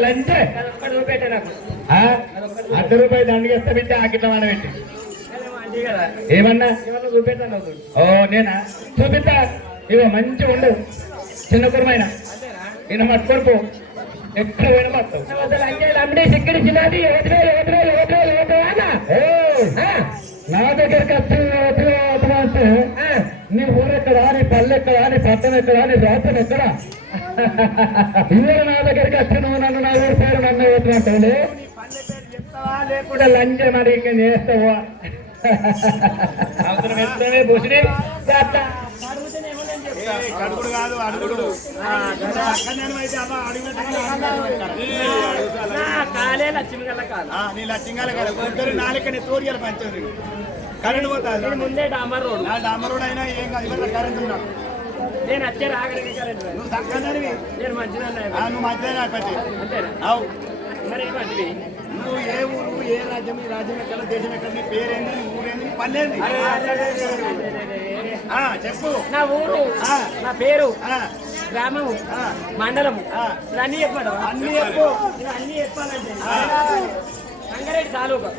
లంచే అర్ధ రూపాయి దండకి ఎత్త పెట్టి ఆకిట్లమని పెట్టి ఏమన్నా ఓ నేనా చూపిస్తా ఇగో మంచిగా ఉండు చిన్న కురమైన ఈయన మట్టుకొడుపు ఎక్కడ పోయిన మొత్తం నా దగ్గరికి వచ్చి నీ ఊరెక్కడా నీ పల్లె ఎక్కడా నీ పట్టణం ఎక్కడా నీ రాష్ట్రం ఎక్కడ ఊరు నా దగ్గరికి వచ్చి నువ్వు నన్ను నా ఊరి పేరు నన్ను అవుతున్నట్టు లేకుండా లంచ్ మరి ఇంకా చేస్తావా అవసరం ఎత్తమే భూషణి కడుగుడు కాదు అడుగుడు నీ లక్ష్యంగా కాదు నాలుకని తోడియాలి పంచారు కరెంట్ పోతుంది ముందే డామర్ రోడ్ డామర్ రోడ్ అయినా ఏం కాదు కరెంట్ ఉన్నా నేను వచ్చే రాగలిగే కరెంట్ నువ్వు చక్కదానివి నేను మంచిదా నువ్వు మంచిదా పట్టి అంతేనా అవు మరి మంచివి నువ్వు ఏ ఊరు ఏ రాజ్యం ఈ రాజ్యం ఎక్కడ దేశం ఎక్కడ నీ పేరేంది నీ ఊరేంది నీ పల్లెంది చెప్పు నా ఊరు నా పేరు గ్రామము మండలము అన్ని చెప్పడం అన్ని చెప్పు అన్ని చెప్పాలంటే సంగారెడ్డి తాలూకా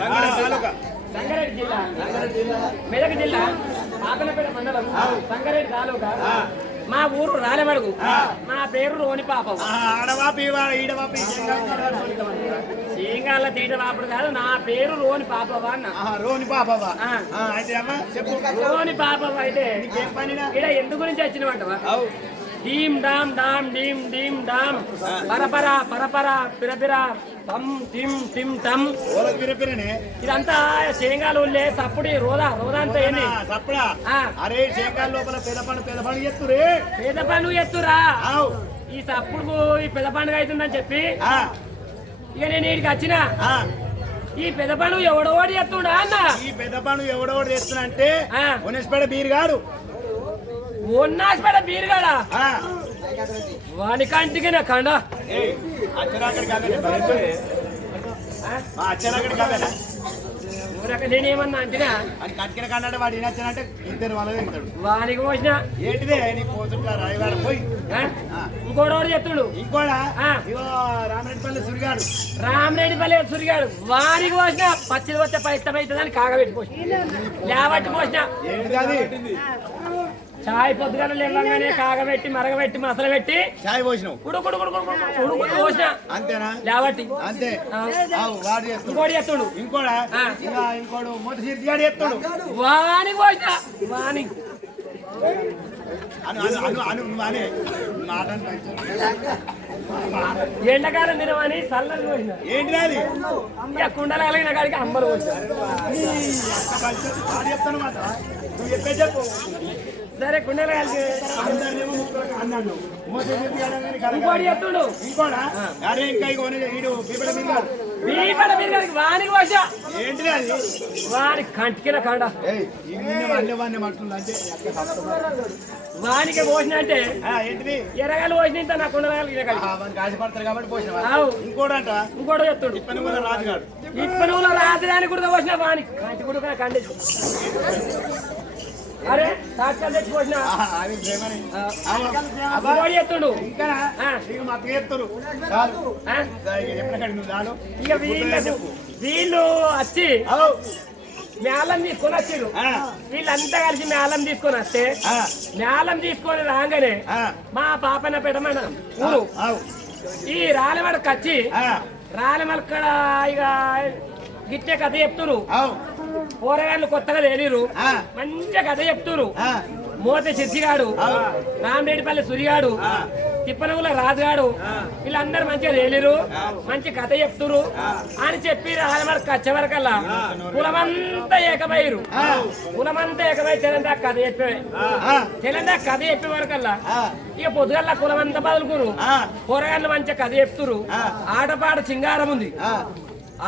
సంగారెడ్డి జిల్లా మెదక్ జిల్లా పాపనపేట మండలం సంగారెడ్డి తాలూకా మా ఊరు రాలమడుగు మా పేరు రోని పాపం చీంగాల తీట పాపడు కాదు నా పేరు రోని పాపవా అన్న రోని పాపవా అయితే చెప్పు రోని పాపవా అయితే ఇక్కడ ఎందు గురించి వచ్చినవంటవా డీమ్ డామ్ డామ్ డీమ్ డీమ్ డామ్ పరపర పరపర పిరపిర టమ్ టిమ్ టిమ్ టమ్ ఇదంతా శేంగాలు సప్పుడి రోదా రోదా అంతా ఏంది సప్పుడా అరే శేంగాల లోపల పెదపండు ఎత్తురే పెదపండు ఎత్తురా ఈ సప్పుడు ఈ పెద్ద పండుగ అవుతుందని చెప్పి ఇక నేను వీడికి వచ్చిన ఈ పెద్ద పండుగ ఎవడోడి ఎత్తుడా అన్న ఈ పెద్ద పండుగ ఎవడోడి ఎత్తున్నా అంటే ఉనేసిపేట బీర్ గారు ఉన్నాసిపేట బీరుగాడా వాని కంటికి నా కండ నేనేమన్నా అంటేనా అని కట్టిన కన్నాడు వాడు ఏనొచ్చానంటే ఇద్దరు వాళ్ళు వెళ్తాడు వానికి పోసిన ఏంటిదే నీ పోతుంటా రాయవారం పోయి ఇంకోడోడు చెప్తుడు ఇంకోడా రామరెడ్డిపల్లి సురిగాడు రామరెడ్డిపల్లి సురిగాడు వానికి పోసిన పచ్చిది వచ్చే పైస్తమైతుందని కాగబెట్టి పోసిన లేబట్టి పోసిన ఏంటిది అది చాయ్ పొద్దుగానే లేవగానే కాగబెట్టి మరగబెట్టి మసలు పెట్టి చాయ్ పోసినావు ఉడుకుడు పోసిన అంతేనా లేబట్టి అంతే వాడు ఇంకోటి చెప్తుడు ఇంకోడా ఇంకోడు మొదటి సిద్ధిగాడు చెప్తాడు వానికి పోసిన వానికి ఎండకాలం తినమని చల్లని పోసిన ఏంటి అది ఇక కుండలు కలిగిన కాడికి అంబలు పోసిన చెప్తాను మాట నువ్వు చెప్పే చెప్పు సరే కుండలు కలిగి అన్నాడు ఇంకోటి చెప్తుడు ఇంకోడా అరే ఇంకా వీడు పీపడ బీపడ వానికి పోసా ఏంటిది అది వాని కంటికిన కాడ వానికి పోసిన అంటే ఏంటిది ఎరగాలు పోసిన నా కుండలు కాశపడతారు కాబట్టి పోసిన ఇంకోడంట ఇంకోటి చెప్తుడు ఇప్పనుగుల రాజుగాడు ఇప్పనుగుల రాజధాని కూడా పోసిన వాని కంటి కూడా కండి అరే తాత్కాలు తెచ్చిపోసిన ఎత్తుడు ఇంకా ఎత్తురు ఇక వీళ్ళు వచ్చి మేళం తీసుకొని వచ్చారు వీళ్ళంతా కలిసి మేళం తీసుకొని వస్తే మేళం తీసుకొని రాగానే మా పాపన పెట్టమన్న ఊరు ఈ రాలమడకు వచ్చి రాలమడక్కడ ఇక గిట్టే కథ చెప్తురు పోరగాళ్ళు కొత్తగా తెలియరు మంచిగా కథ చెప్తురు మోతే శశిగాడు రామరెడ్డిపల్లి సురిగాడు తిప్పనగుల రాజుగాడు వీళ్ళందరూ మంచిగా తెలియరు మంచి కథ చెప్తురు అని చెప్పి రాజమడకు వచ్చే వరకల్లా కులమంతా ఏకమయ్యారు కులమంతా ఏకమై తెలంగాణ కథ చెప్పే తెలంగాణ కథ చెప్పే వరకల్లా ఇక పొద్దుగల్లా కులమంతా బదులుకురు పోరగాళ్ళు మంచిగా కథ చెప్తురు ఆటపాట సింగారం ఉంది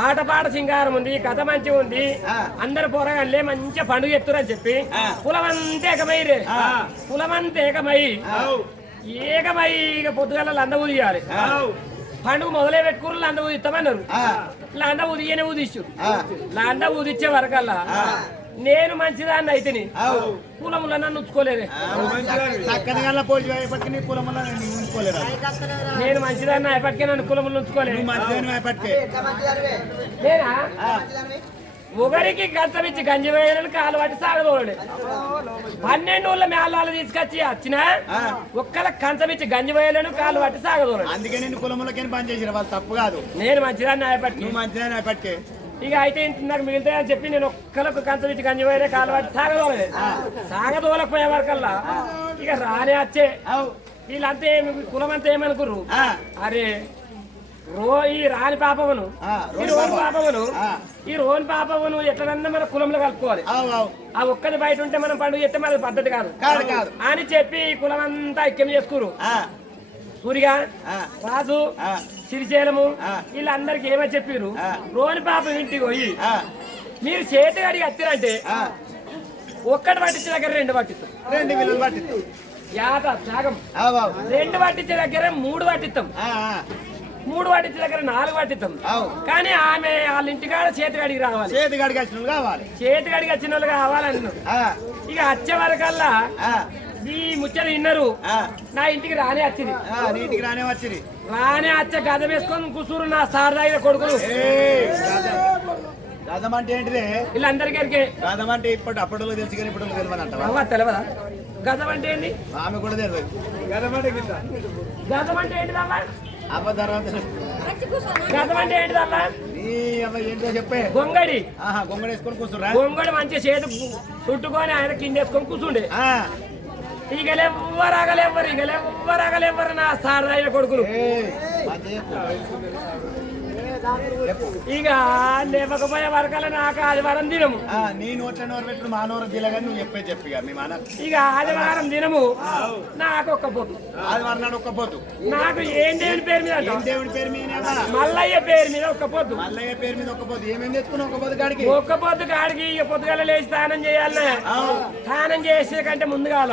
ఆటపాట సింగారం ఉంది కథ మంచిగా ఉంది అందరు పోరగాళ్ళే మంచిగా పండుగ ఎత్తురని చెప్పి కులమంతా ఏకమైరే కులమంతా ఏకమై ఇక పొద్దుగల లంద ఊదియాలి పండుగ మొదలే పెట్టుకురు లంద ఊదిస్తామన్నారు లంద ఊదియనే ఊదిచ్చు లంద ఊదిచ్చే వరకల్లా నేను మంచిదాన్ని అయితేని కులముల నన్ను ఉంచుకోలేదే. చక్కని గల్ల పోటీ పట్టుకుని కులముల ఉంచుకోలేరు. నేను మంచిదాన్ని అయిపటికే నన్ను కులములు ఉంచుకోలేదు. మంచిదని పట్టుకే నేనా ఒకరికి గంచమిచ్చి గంజి వేయాలని కాలు పట్టి సాగదోడు 12 ఊళ్ళ మేళాలు తీసుకొచ్చి వచ్చిన ఒక్కల కంచమిచ్చి గంజి వేయాలని కాలు పట్టి సాగదోడు. అందుకే నేను కులములకి పని చేసిన వాళ్ళు తప్పు కాదు. నేను మంచిదాన్ని అయిపట్టి నువ్వు మంచిదని పట్టుకే ఇక అయితే నాకు మిగిలితే అని చెప్పి నేను ఒక్కలకు కంచమిచ్చి గంజి వేయలే కాలు పట్టి సాగదోలేదు. సాగదోలకపోయే వరకల్లా ఇక రానే వచ్చే వీళ్ళంతా ఏమి కులం అంతా ఏమనుకుర్రు, అరే ఈ రాని పాపమును ఈ రోని పాపమును ఎట్లనన్నా మన కులంలో కలుపుకోవాలి. ఆ ఒక్కది బయట ఉంటే మనం పండుగ చేస్తే మన పద్ధతి కాదు అని చెప్పి కులం అంతా ఐక్యం చేసుకురు. సూరిగా రాజు సిరిశైలము వీళ్ళందరికి ఏమని చెప్పారు, రోని పాపం ఇంటికి పోయి మీరు చేతి అడిగి వచ్చిరంటే ఒక్కటి పట్టించే దగ్గర 2 పట్టిస్తాం, 2 విలువలు పట్టిస్తాం. యాత త్యాగం 2 పట్టించే దగ్గర 3 పట్టిస్తాం, 3 పట్టించే దగ్గర 4 పట్టిస్తాం. కానీ ఆమె వాళ్ళ ఇంటికాడ చేతికి రావాలి, చేతికి వచ్చిన కావాలి, చేతికి వచ్చిన వాళ్ళు కావాలన్నారు. ఇక వచ్చే వరకల్లా ఈ ముచ్చట విన్నారు. నా ఇంటికి రానే వచ్చింది, నీటికి రానే వచ్చింది. రానే వచ్చే గద వేసుకొని కూర్చురు నా సార్ దగ్గర కొడుకులు. గదం అంటే ఏంటిదే వీళ్ళందరికీ గదం అంటే అప్పట్లో తెలుసు కానీ ఇప్పుడు తెలియని అంటావా? తెలియదా గదం అంటే ఏంటి? ఆమె కూడా తెలియదు. గదం అంటే గదం అంటే ఏంటిదమ్మా? గదం అంటే ఏంటిదమ్మా? ఏంటో చెప్పే. గొంగడి గొంగడి వేసుకొని కూర్చురా. గొంగడి మంచిగా చేతి చుట్టుకొని ఆయన కింద వేసుకొని కూర్చుండే. ఇగలెవ్వరు నా సార్ అయిన కొడుకులు. ఇక లేవకపోయే వరకల నాకు ఆదివారం దినము. నీ నోట్ల నోరు పెట్టు మా నోరు దిలగాని నువ్వు చెప్పి ఇక ఆదివారం దినము నాకు ఒక్క పొద్దు. ఆదివారం నాడు ఒక్క పొద్దు. నాకు ఏం దేవుని పేరు మీద? దేవుడి పేరు మీద మల్లయ్య పేరు మీద ఒక్క పొద్దు. మల్లయ్య పేరు మీద ఒక్క పొద్దు. ఏమేమి తెచ్చుకున్నావు ఒక్క పొద్దు కాడికి? ఒక్క పొద్దు కాడికి ఇక పొద్దుగల లేచి స్నానం చేయాలనే. స్నానం చేసే కంటే ముందుగాల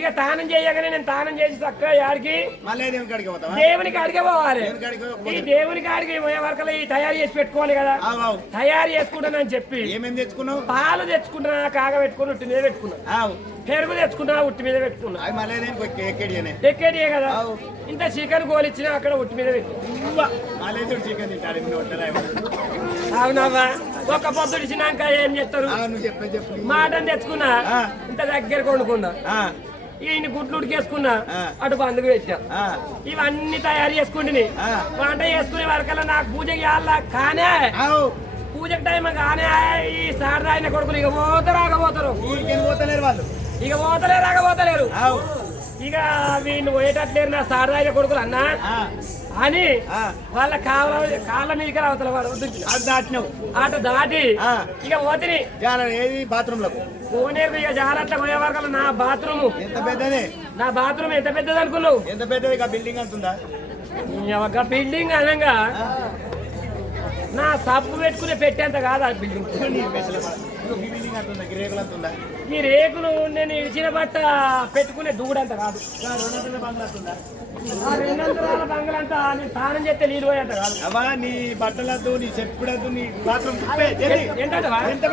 ఇక స్నానం చేయగానే నేను స్నానం చేసి చక్కగా యాడికి మళ్ళీ దేవుని కాడికి పోతావా? దేవుని కాడికే పోవాలి. ఈ దేవుని కాడికి పోయే వరకు తయారు చేసి పెట్టుకోవాలి కదా. తయారు చేసుకుంటానని చెప్పి ఏమేమి తెచ్చుకున్నావు? పాలు తెచ్చుకుంటున్నా, కాగ పెట్టుకుని ఉట్టి మీద పెట్టుకున్నా. పెరుగు తెచ్చుకున్నా, ఉట్టి మీద పెట్టుకున్నా. ఎక్కేడియే కదా. ఇంత చికెన్ గోలిచ్చినా అక్కడ ఉట్టి మీద పెట్టుకున్నా. అవునవ్వా. ఒక్క పొద్దు ఇచ్చినాక ఏం చేస్తారు? మాటని తెచ్చుకున్నా, ఇంత దగ్గర కొనుక్కున్నా. ఈయన గుడ్లు ఉడికేసుకున్నా, అటు బందుకు పెట్టా. ఇవన్నీ తయారు చేసుకుంటుని వంట చేసుకునే వరకల్లా నాకు పూజ చేయాలా. కానీ పూజకి టైం కానీ ఈ సార్ ఆయన కొడుకులు ఇక పోతారు వాళ్ళు. ఇక రాకపోతలేరు. ఇక వీళ్ళు పోయేటట్లేరు నా సార్ ఆయన కొడుకులు అన్నా అని వాళ్ళ కాళ్ళ మీదకి అవతల అటు దాటి ఇక పోతిని బాత్రూమ్ లో కోనేరు. ఇక జాగ్రత్త పోయే వరకు నా బాత్రూమ్ ఎంత పెద్దది? నా బాత్రూమ్ ఎంత పెద్దది అనుకున్నావు? ఎంత పెద్దది? బిల్డింగ్ అంటుందా? బిల్డింగ్ అనగా నా సబ్బు పెట్టుకునే పెట్టేంత కాదు ఆ బిల్డింగ్. ఈ రేకులు నేను ఇచ్చిన బట్ట పెట్టుకునే దూడంత కాదు. 200 బంగ్లంతా నేను స్నానం చేస్తే నీళ్ళు పోయేంత కాదు. నీ బట్టలద్దు, నీ చెప్పుడద్దు, నీ బాత్రూమ్ ఎంత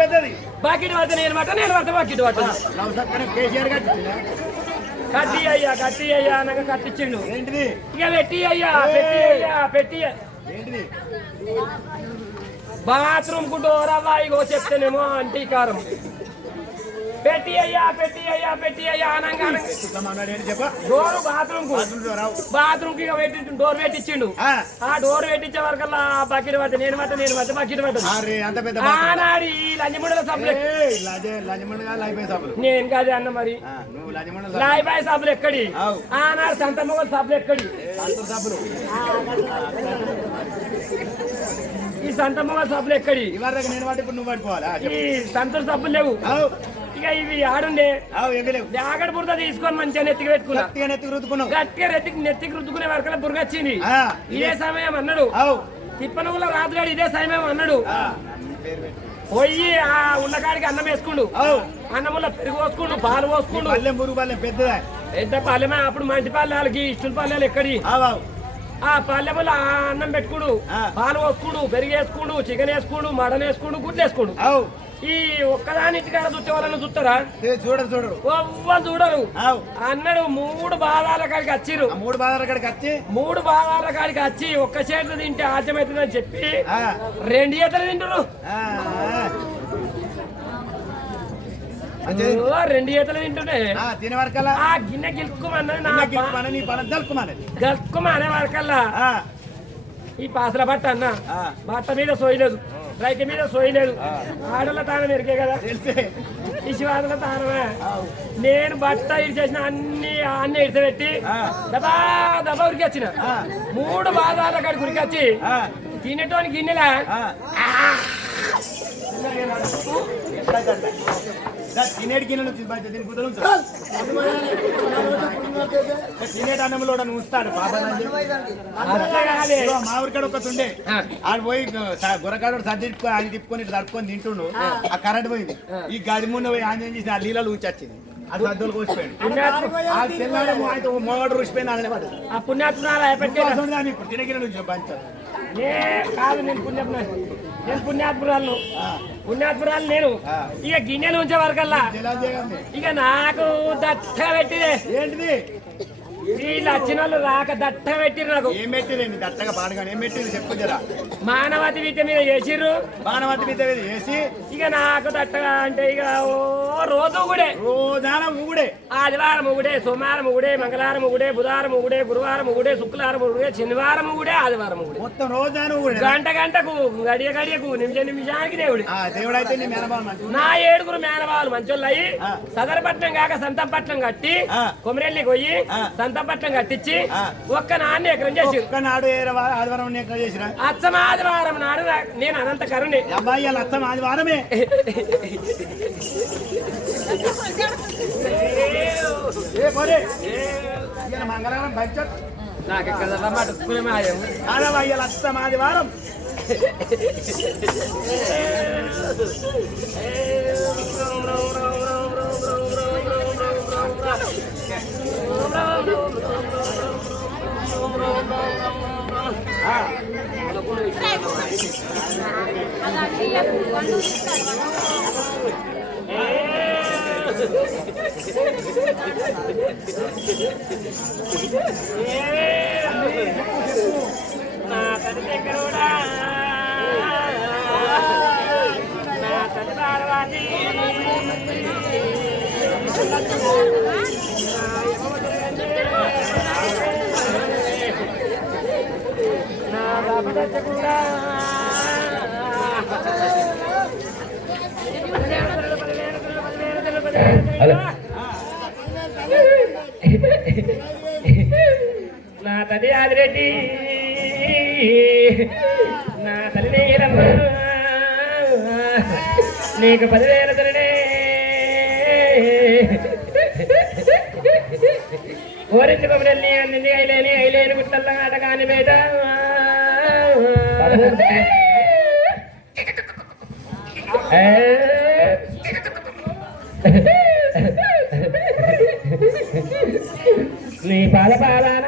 పెద్దది? బాకెట్ పడితే నేను పడతా బాకెట్ పడతా. కేసీఆర్ కట్టి అయ్యా అనగా కట్టించిండు. ఏంటిది? ఇక పెట్టి ఏంటిది? బాత్రూమ్ కు డోర్ అవ్వా. ఇగో చెప్తేనేమో అంటీకారం. పెట్టి అయ్యా అనగా డోరు బాత్రూమ్ కి డోర్ పెట్టించిండు. ఆ డోర్ పెట్టించే వరకల్లా బకెట్ పట్ట నేను బకెట్ పట్ట. ఆనాడు ఈ లంజముండల సబ్బులు నేను కాదే అన్న. మరి లాయిబాయి సబ్బులు ఎక్కడి? ఆనాడు సంతమ్మగల సబ్బులు ఎక్కడి? ఈ సంతమ్మగల సబ్బులు ఎక్కడి? ఈ సంతూర్ సబ్బులు లేవు. ఇక ఇవి ఆడుండే జాగడ బురద తీసుకొని మంచిగా నెత్తికి పెట్టుకున్నా. గట్టిగా నెత్తికి రుద్దుకునే వరకు బురగ వచ్చింది. ఇదే సమయం అన్నాడు తిప్పనగుల రాజుగాడు. ఇదే సమయం అన్నాడు పోయి ఆ ఉన్నకాడికి అన్నం వేసుకుండు. అన్నముల పెరుగు పోసుకుండు, పాలు పోసుకుండు. పెద్ద పెద్ద పల్లెమే. అప్పుడు మంచి పల్లెలకి ఇష్టం పల్లెలు ఎక్కడి ఆ పల్లెములు అన్నం పెట్టుకుడు, పాలు పోసుకుడు, పెరిగి వేసుకుడు, చికెన్ వేసుకుడు, మటన్ వేసుకుడు, గుడ్లు వేసుకుడు. ఈ ఒక్కదానింటికాడ చూస్తే వాళ్ళని చూస్తారా? చూడరు ఎవ్వరు చూడరు. అన్నాడు 3 బాధాల కాడికి వచ్చిర్రు. 3 బాధాల కాడికి వచ్చి ఒక్క చేతులు తింటే ఆద్యమవుతుందని చెప్పి 2 చేతులు తింటారు. 2 చేతులు తింటుంటే తినే వరకల్లా ఆ గిన్నె గిలుక్కుమన్నది అనే వరకల్లా ఈ పాసల బట్ట అన్న బట్ట మీద సోయలేదు, రైతు మీద సోయలేదు. ఆడల తానం ఎరికే కదా, ఇసువాదుల తానమే. నేను బట్ట ఇడిచేసిన అన్ని ఇడిచిపెట్టి దబా దబా ఉరికి వచ్చిన. 3 బాధాల కాడికి ఉరికి వచ్చి తినేటోని గిన్నెలా తినేటి గిన్నెలు తినేటి అన్నంలో ఉంచుతాడు మా ఊరికాడ ఒకతుండే. ఆడ పోయి గురకాడు సర్ది అది తిప్పుకొని తడుపుకొని తింటుండు. ఆ కరెంట్ పోయింది. ఈ గది ముందు పోయి ఆంజనేయం చేసి ఆ నీళ్ళలో ఊచొచ్చింది. అది సద్దులు కోసిపోయాడు. మొగడు రుచిపోయింది అనేవాడు. ఆ పుణ్యాత్మురాలు ఇప్పుడు తినే గిన్నె నుంచి పంచారు కాదు. నేను పుణ్యాత్మురాలు నేను. ఇక గిన్నెలు ఉంచే వరకల్లా ఇక నాకు దట్టగా పెట్టిదే. ఏంటిది? వీళ్ళు వచ్చిన వాళ్ళు రాక దట్టగా పెట్టిరు. నాకు ఏం పెట్టిరండి దట్టగా పాడగా ఏం పెట్టింది చెప్పు జరా. మానవతి విద్య మీద చేసిర్రు. మానవతి విద్య మీద చేసి ఇక నాకు దట్టగా అంటే ఇక రోజు రోజాన ఊగుడే. ఆదివారం ఊగుడే, సోమవారం ఊగుడే, మంగళవారం ఊగుడే, బుధవారం ఊగుడే, గురువారం ఊగుడే, శుక్రవారం ఊగుడే, శనివారం ఊగుడే, ఆదివారం ఊగుడే. మొత్తం రోజాన ఊగుడే. గంటకు గడియకు నిమిషానికి దేవుడు. దేవుడైతే నీ మేనబాలు నా 7 మేనబాలు మంచోళ్ళు అయ్యి సదరపట్నం కాక సంతంపట్నం కట్టి కొమరెల్లి పోయి సంతంపట్నం కట్టించి ఒక్క నాన్న ఎకరం చేసి నాడు ఆదివారం ఎకరం చేసిన అచ్చం ఆదివారం నాడు నేను అనంత కరుణి. అబ్బాయి అచ్చం ఆదివారమే. మంగళవారం బడ్జెట్ నాకు ఎక్కడ మటుకునే మాయం ఆడవాళ్ళ అచ్చం ఆదివారం. నా తల్లి దగ్గరుడా నా తల్లి పార్వతి నా బాబు దగ్గరుడా నా తల్లి ఆదిరెడ్డి నా తల్లి నీరమ్మ నీకు 10,000 తల్లినే. ఓరించి కొమ్మరెల్లి అన్ని ఐలేని గుట్టల్లా ఆట కాని బేట నీ పాల పాలన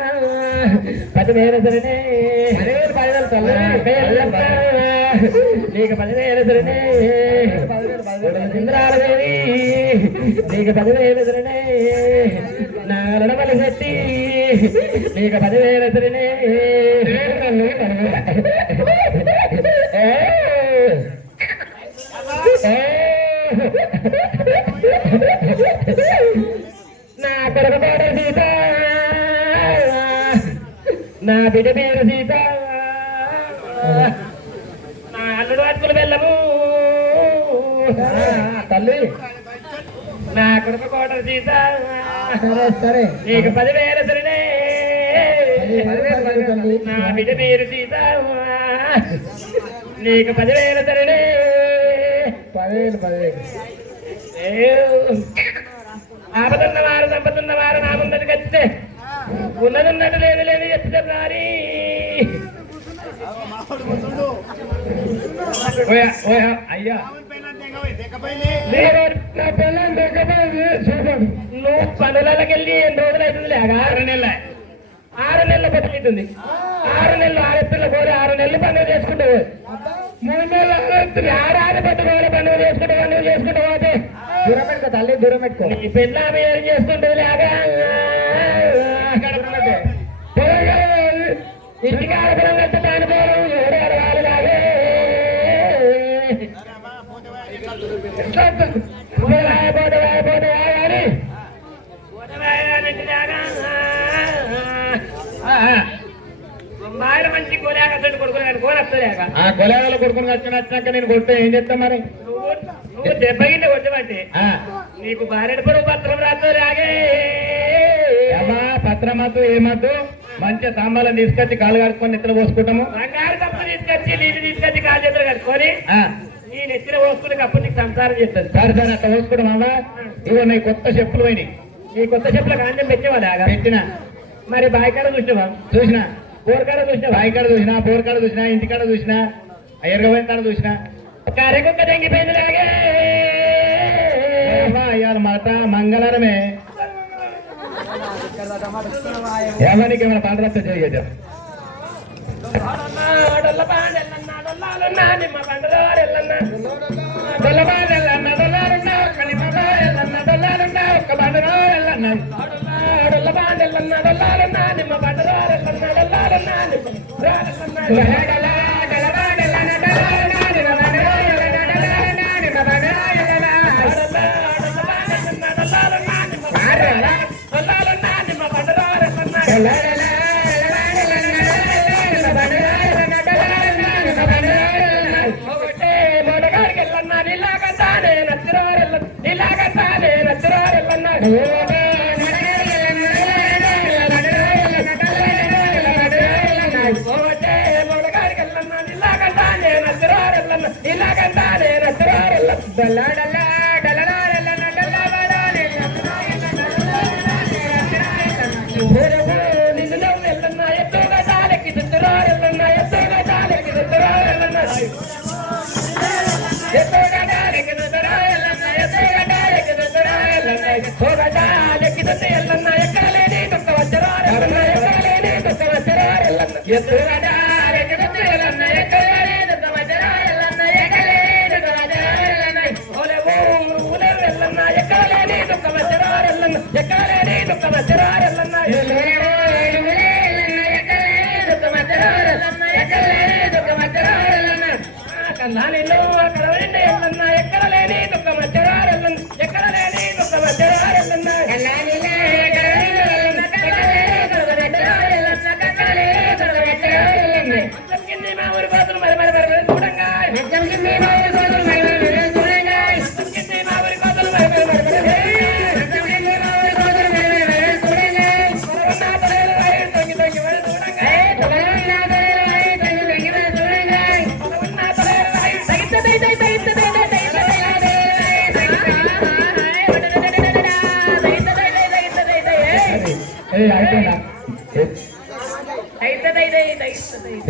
10,000 సరనే 10,000 తల్లప్ప నీకు 10,000 సరనే ఇంద్రాలదేవి నీకు 10,000 సరనే నా నడమలి శెట్టి నీకు 10,000 సరనే నా కొడుకు పేరు సీత నా బిడ్డ పేరు సీత నా అల్లుడు అతుకులు బెల్లము తల్లి నా కొడుకు కోటరు సీత సరే నీకు 10,000 సరేనే నా బిడ్డ పేరు సీత నీకు 10,000 సరేనే 10,000 ఆపదున్నవారు సంపదున్నవారు నా ముందరికి వచ్చితే ఉన్నదున్నట్టు లేదు లేదు చెప్తే నారి అయ్యా నువ్వు పనులకెళ్ళి 8 రోజులు అవుతుంది లేక 6 నెలల 6 నెలల పట్టుకుంటుంది 6 నెలలు ఆరెత్తుల కోరి 6 నెలలు పండుగ చేసుకుంటావు 3 నెలలు ఆరెత్తులు ఏడాది పెట్టుకోవాలి పండుగ చేసుకుంటూ పోతే దూరం పెట్టుకో తల్లి దూరం పెట్టుకో నీ పెళ్ళ ఏం చేసుకుంటుంది లేక ఇంటికి ఆడపడం కట్ట దానిపోరు ఎవరు అడగాలి లాగే మాయన మంచి కోలేక కొడుకుని కోనొస్తలేక ఆ కొలేగల కొడుకుని వచ్చినాక నేను కొడితే ఏం చేస్తా మరి నువ్వు దెబ్బగింటే కొట్టమంటే నీకు బారెడు పత్రం రాదు రాగే అమ్మా పత్రమద్దు ఏమద్దు మంచిగా సాంబాలను తీసుకొచ్చి కాలు కడుక్కొని నెత్తిన పోసుకుంటాము బంగారు కప్పు తీసుకొచ్చి నీళ్ళు తీసుకొచ్చి కాలు చేతులు కట్టుకొని నీ నెత్తిన పోసుకుని కప్పు నీకు సంసారం చేస్తుంది సరే సరే అట్లా పోసుకుంటాం అమ్మా ఇగో నీ కొత్త చెప్పులు పోయినాయి నీ కొత్త చెప్పుల కాంతం పెట్టేవాళ్ళగా పెట్టిన మరి బాయికాడ చూసినావా చూసిన బోర్కాడ చూసినావా బాయికాడ చూసినా బోర్కాడ చూసినా ఇంటికాడ చూసినా ఎరగబోయిన కాడ చూసినా కరెకుక్క తెంగిపోయింది లాగే ఇవాళ మాట మంగళవారమే ఎవరికి ఏమైనా పంట వస్తే జరిగేది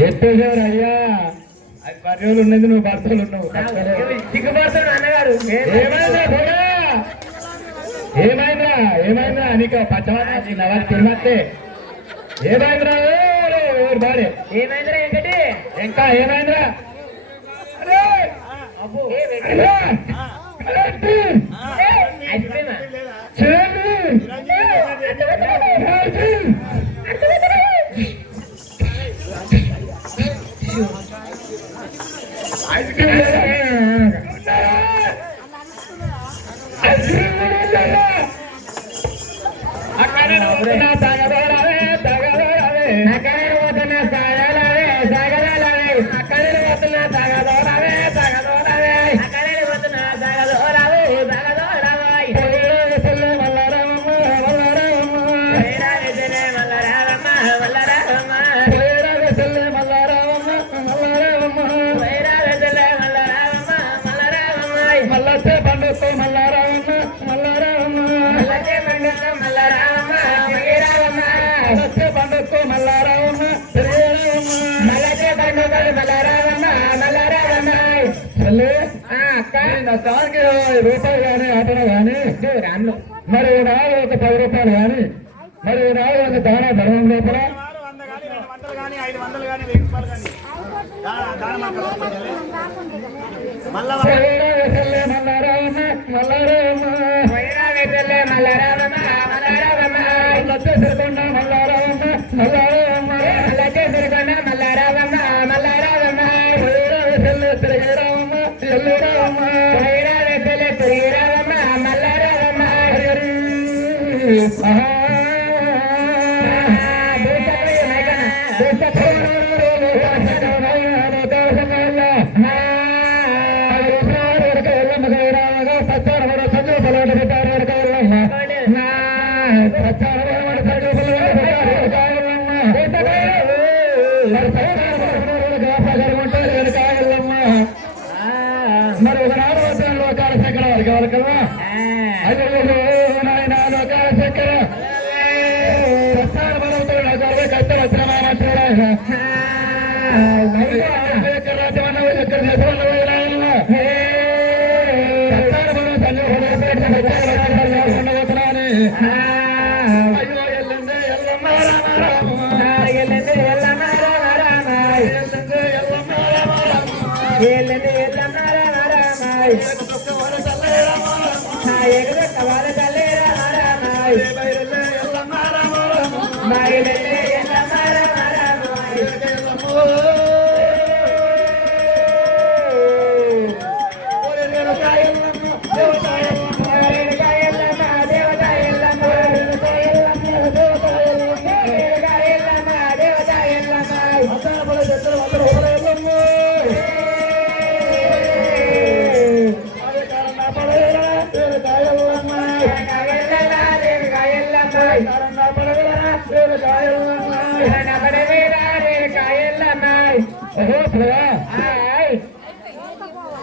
ఎట్టేసారు అయ్యా అది 10 రోజులు ఉన్నది నువ్వు భర్తలు ఉన్నావు సిగ్గుపడుతాడు అన్నగారు ఏమైందా నీకు పచ్చవాడి నవారి తిరుమత్తే ఏమైందిరా బాడే ఏమైందిరా ఏంటి ఇంకా ఏమైందిరా రూపాయలు కానీ ఆటలు కానీ మరి నాడు ఒక 10 రూపాయలు కానీ మరి నాడు ఒక దానా ధర్మం లోపల 500 కానీ 1000 రూపాయలు కానీ దాని మళ్ళా మరి ఒకనాడు వచ్చిన లోకాల శంకర వారికి కావాలి కదా అయ్యో నాయన లోకాల శంకర రత్నాల బలంతో లోకాలే కష్టం వచ్చిన ఎక్కడ రాజ్యం అన్నవి ఎక్కడ దేశం అన్నవి రత్నాల బలం తల్లి ఉండబోతున్నాని అయ్యో ఎల్లందే ఎల్లమ్మ రామ రామ ఎల్లందే ఎల్లమ్మ రామ రామ ఎల్లందే ఎల్లమ్మ రామ రామ ఎల్లందే ఎల్లమ్మ రామ రామ ఏకదక్క వాల తల్లి రామ రామ బయలుదే ఎల్లమ్మ రామ రామ బయలుదే ఎల్లమ్మ రామ రామ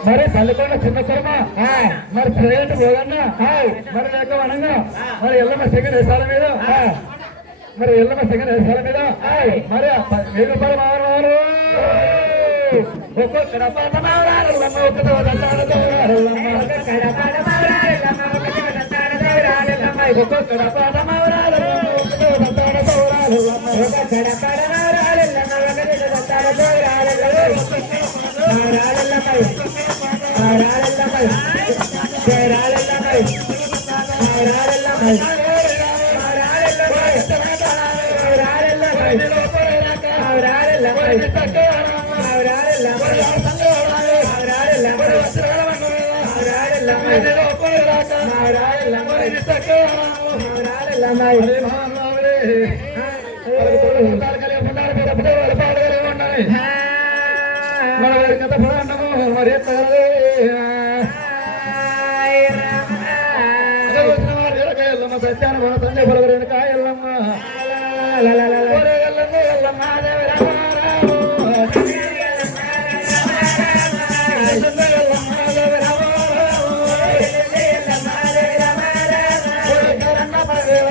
మరి పల్లెకొండ చిన్న కుర్మ మరి ప్రైవేట్ పోదన్నా మరి లేక వనంగా మరి ఎల్లమ్మ సెకండ్ వేసాల మీద మరి ఎల్లమ్మ సెకండ్ వేసాల మీద మరి 1000 రూపాయలు మావారు ఒక్కొక్కడ పాట మావరాలు ఒక్కొక్క మరి సత్యాన తండ్రి పొలగరేను కాయల్లమ్మ ఎల్లమ్మ దేవ